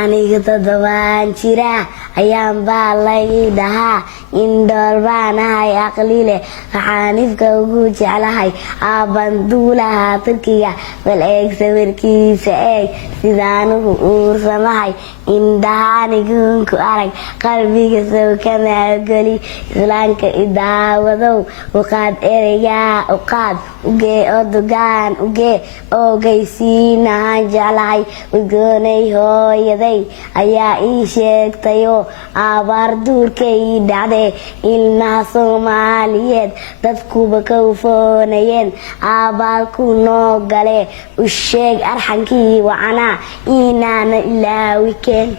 aniga 7 jira ayaan baa lay dhahaa indhool baan ahay aqli leh waxaan ifka ugu jeclahay aaban duulaha turkiga bal eeg sawirkiisa eeg sidaanugu uursamahay indhahaanigunku arag qalbiga sow ka maalgeli islaanka idaawadow uqaad ereygaa uqaad ugee odogaan ugee oogaysiinahaan jeclahay udgoonay hooyaday ayaa ii sheegtayoo abaar duurkay dhacdee ilmaha soomaaliyeed dadkuba ka ufoonayeen aabaalku noo galee u sheeg arxankii wacanaa inaana ilaawi keen